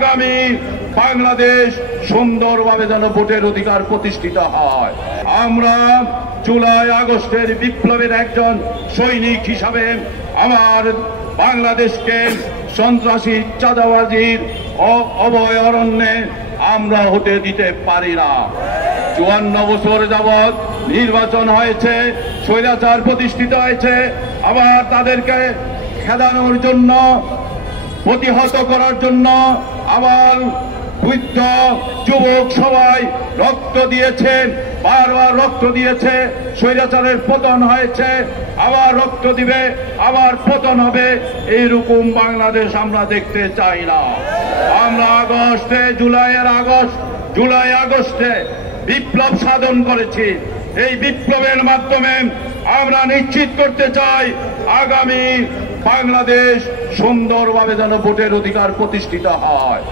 আগামী বাংলাদেশ সুন্দরভাবে যেন ভোটের অধিকার প্রতিষ্ঠিত হয়। আমরা জুলাই আগস্টের বিপ্লবের একজন সৈনিক হিসাবে আমার বাংলাদেশকে সন্ত্রাসী চাঁদাবাজির অভয়ারণ্যে আমরা হতে দিতে পারি না। 54 বছর যাবৎ নির্বাচন হয়েছে, স্বৈরাচার প্রতিষ্ঠিত হয়েছে, আবার তাদেরকে খেদানোর জন্য, প্রতিহত করার জন্য আবার বৃদ্ধ যুবক সবাই রক্ত দিয়েছে, বারবার রক্ত দিয়েছে। স্বৈরাচারের পতন হয়েছে, আবার রক্ত দিবে, আবার পতন হবে। এইরকম বাংলাদেশ আমরা দেখতে চাই না। আমরা জুলাই আগস্টে বিপ্লব সাধন করেছি। এই বিপ্লবের মাধ্যমে আমরা নিশ্চিত করতে চাই আগামী বাংলাদেশ সুন্দরভাবে যেন ভোটের অধিকার প্রতিষ্ঠিত হয়।